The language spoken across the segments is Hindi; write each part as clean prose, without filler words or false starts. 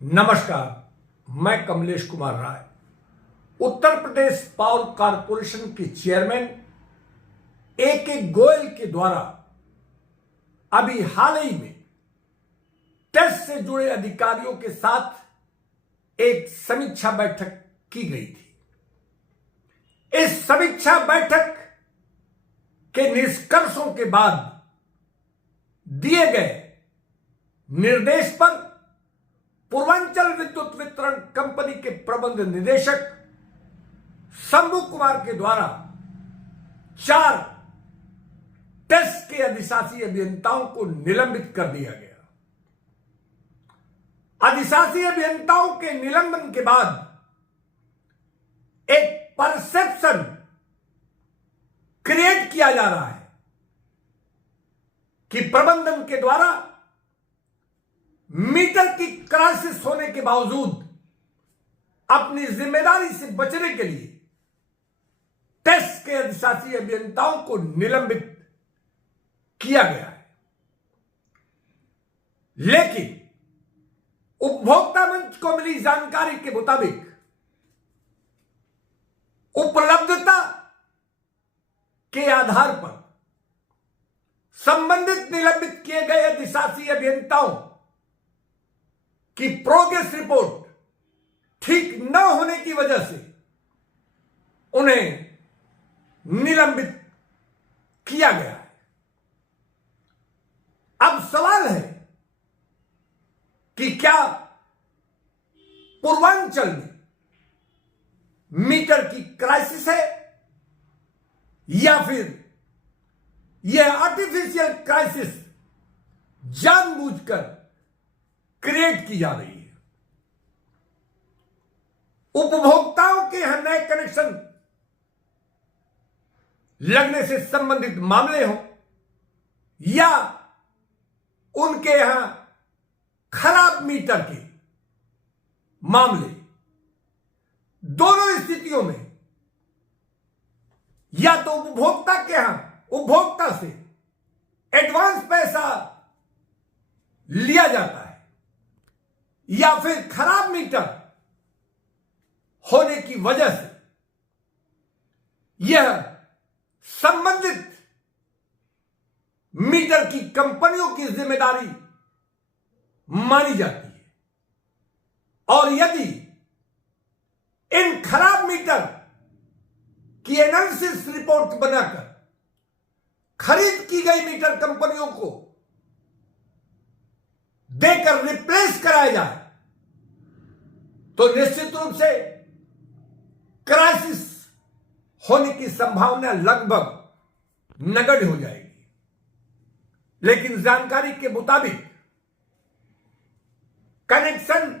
नमस्कार, मैं कमलेश कुमार राय, उत्तर प्रदेश पावर कॉरपोरेशन के चेयरमैन ए.के. गोयल के द्वारा अभी हाल ही में टेस्ट से जुड़े अधिकारियों के साथ एक समीक्षा बैठक की गई थी। इस समीक्षा बैठक के निष्कर्षों के बाद दिए गए निर्देश पर पूर्वांचल विद्युत वितरण कंपनी के प्रबंध निदेशक शंभू कुमार के द्वारा 4 टेस्ट के अधिशासी अभियंताओं को निलंबित कर दिया गया। अधिशासी अभियंताओं के निलंबन के बाद एक परसेप्शन क्रिएट किया जा रहा है कि प्रबंधन के द्वारा मीटर की क्राइसिस होने के बावजूद अपनी जिम्मेदारी से बचने के लिए टेस्ट के अधिशासी अभियंताओं को निलंबित किया गया है। लेकिन उपभोक्ता मंच को मिली जानकारी के मुताबिक उपलब्धता के आधार पर संबंधित निलंबित किए गए अधिशासी अभियंताओं की प्रोग्रेस रिपोर्ट ठीक न होने की वजह से उन्हें निलंबित किया गया है। अब सवाल है कि क्या पूर्वांचल में मीटर की क्राइसिस है या फिर यह आर्टिफिशियल क्राइसिस जानबूझकर क्रिएट की जा रही है। उपभोक्ताओं के यहां नए कनेक्शन लगने से संबंधित मामले हो या उनके यहां खराब मीटर के मामले, दोनों स्थितियों में या तो उपभोक्ता के यहां उपभोक्ता से एडवांस पैसा लिया जाता है या फिर खराब मीटर होने की वजह से यह संबंधित मीटर की कंपनियों की जिम्मेदारी मानी जाती है। और यदि इन खराब मीटर की एनालिसिस रिपोर्ट बनाकर खरीद की गई मीटर कंपनियों को देकर रिप्लेस कराया जाए तो निश्चित रूप से क्राइसिस होने की संभावना लगभग नगण्य हो जाएगी। लेकिन जानकारी के मुताबिक कनेक्शन,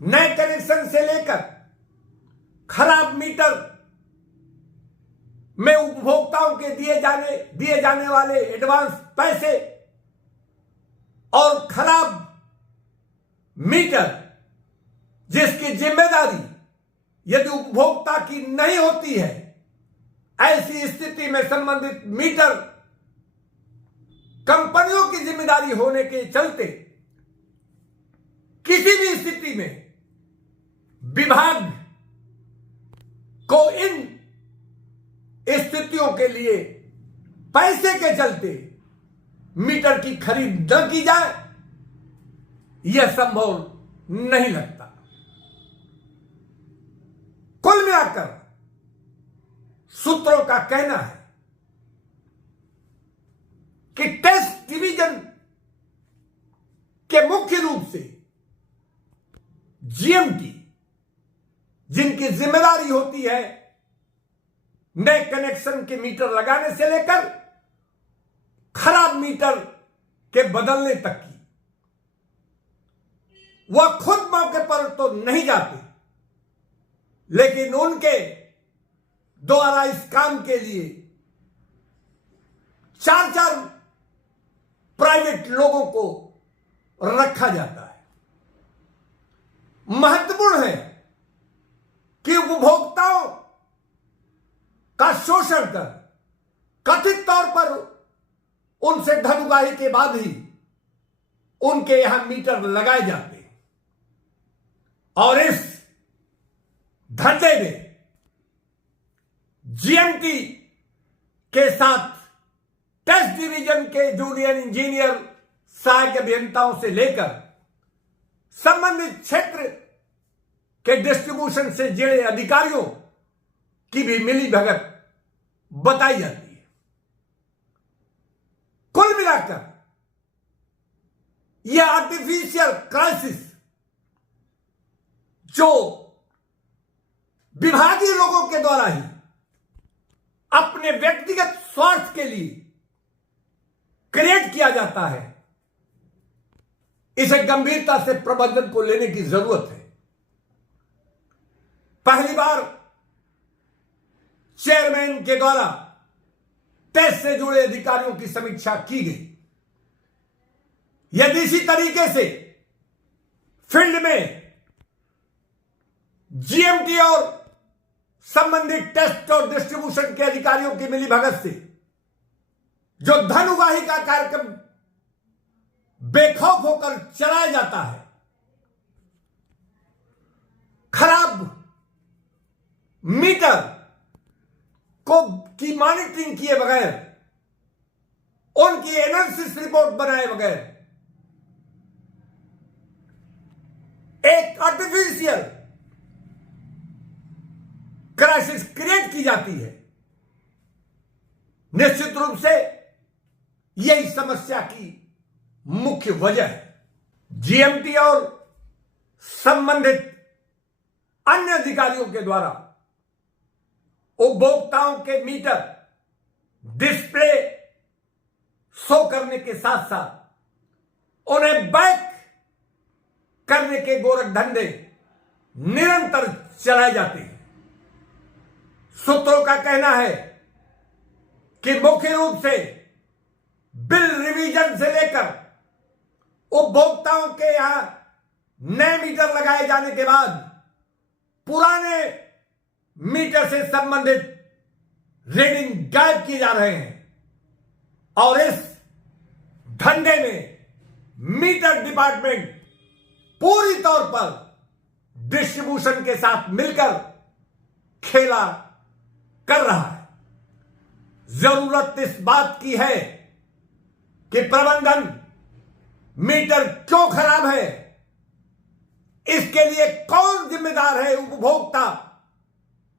नए कनेक्शन से लेकर खराब मीटर में उपभोक्ताओं के दिए जाने वाले एडवांस पैसे और खराब मीटर जिसकी जिम्मेदारी यदि उपभोक्ता की नहीं होती है, ऐसी स्थिति में संबंधित मीटर कंपनियों की जिम्मेदारी होने के चलते किसी भी स्थिति में विभाग को इन स्थितियों के लिए पैसे के चलते मीटर की खरीद न की जाए, यह संभव नहीं लगता। कुल मिलाकर सूत्रों का कहना है कि टेस्ट डिवीजन के मुख्य रूप से जीएमटी, जिनकी जिम्मेदारी होती है नए कनेक्शन के मीटर लगाने से लेकर खराब मीटर के बदलने तक की, वह खुद मौके पर तो नहीं जाते, लेकिन उनके द्वारा इस काम के लिए 4 प्राइवेट लोगों को रखा जाता है। महत्वपूर्ण है कि उपभोक्ताओं का शोषण कर कथित तौर पर उनसे धन उगाही के बाद ही उनके यहां मीटर लगाए जाते हैं। और इस धंधे में जीएमटी के साथ टेस्ट डिवीजन के जूनियर इंजीनियर, सहायक अभियंताओं से लेकर संबंधित क्षेत्र के डिस्ट्रीब्यूशन से जुड़े अधिकारियों की भी मिलीभगत बताई जाती है। कुल मिलाकर यह आर्टिफिशियल क्राइसिस जो विभागीय लोगों के द्वारा ही अपने व्यक्तिगत स्वार्थ के लिए क्रिएट किया जाता है, इसे गंभीरता से प्रबंधन को लेने की जरूरत है। पहली बार चेयरमैन के द्वारा टेस्ट से जुड़े अधिकारियों की समीक्षा की गई। यदि इसी तरीके से फील्ड में जीएमटी और संबंधित टेस्ट और डिस्ट्रीब्यूशन के अधिकारियों की मिलीभगत से जो धन उगाही का कार्यक्रम बेखौफ होकर चलाया जाता है, खराब मीटर को की मॉनिटरिंग किए बगैर, उनकी एनालिसिस रिपोर्ट बनाए बगैर एक आर्टिफिशियल क्राइसिस क्रिएट की जाती है, निश्चित रूप से यही समस्या की मुख्य वजह है। जीएमटी और संबंधित अन्य अधिकारियों के द्वारा उपभोक्ताओं के मीटर डिस्प्ले शो करने के साथ साथ उन्हें बैक करने के गोरख धंधे निरंतर चलाए जाते हैं। सूत्रों का कहना है कि मुख्य रूप से बिल रिवीजन से लेकर उपभोक्ताओं के यहां नए मीटर लगाए जाने के बाद पुराने मीटर से संबंधित रीडिंग गायब किए जा रहे हैं और इस धंधे में मीटर डिपार्टमेंट पूरी तौर पर डिस्ट्रीब्यूशन के साथ मिलकर खेला कर रहा है। जरूरत इस बात की है कि प्रबंधन मीटर क्यों खराब है, इसके लिए कौन जिम्मेदार है, उपभोक्ता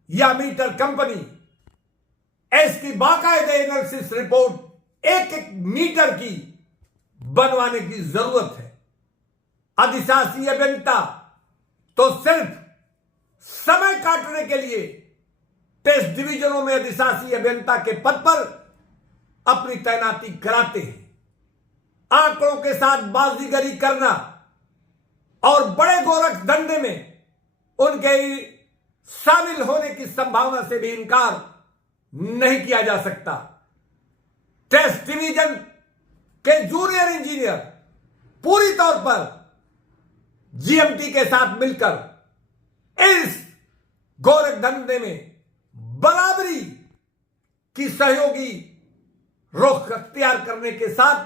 या मीटर कंपनी। इसकी बाकायदे एनालिसिस रिपोर्ट एक एक मीटर की बनवाने की जरूरत है। अधिशासी अभियंता तो सिर्फ समय काटने के लिए टेस्ट डिवीजनों में अधिशासी अभियंता के पद पर अपनी तैनाती कराते हैं। आंकड़ों के साथ बाजीगरी करना और बड़े गोरख धंधे में उनके शामिल होने की संभावना से भी इनकार नहीं किया जा सकता। टेस्ट डिवीजन के जूनियर इंजीनियर पूरी तौर पर जीएमटी के साथ मिलकर इस गोरख धंधे में बराबरी की सहयोगी रुख अख्तियार करने के साथ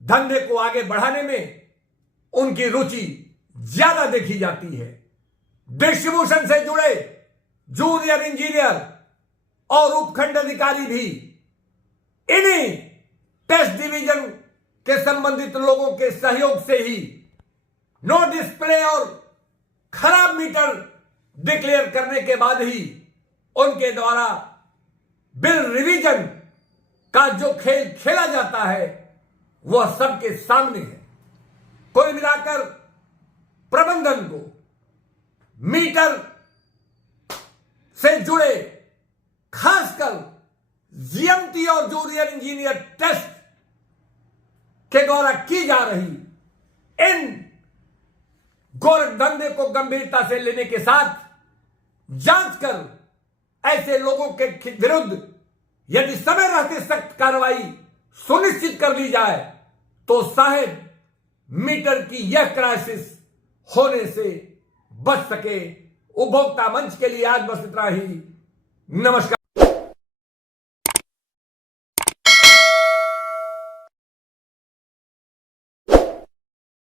धंधे को आगे बढ़ाने में उनकी रुचि ज्यादा देखी जाती है। डिस्ट्रीब्यूशन से जुड़े जूनियर इंजीनियर और उपखंड अधिकारी भी इन्हीं टेस्ट डिवीजन के संबंधित लोगों के सहयोग से ही नो डिस्प्ले और खराब मीटर डिक्लेयर करने के बाद ही उनके द्वारा बिल रिवीजन का जो खेल खेला जाता है वह सबके सामने है। कुल मिलाकर प्रबंधन को मीटर से जुड़े खासकर जीएमटी और जूनियर इंजीनियर टेस्ट के द्वारा की जा रही इन गोरख धंधे को गंभीरता से लेने के साथ जांच कर ऐसे लोगों के विरुद्ध यदि समय रहते सख्त कार्रवाई सुनिश्चित कर ली जाए तो शायद मीटर की यह क्राइसिस होने से बच सके। उपभोक्ता मंच के लिए आज बस इतना ही। नमस्कार।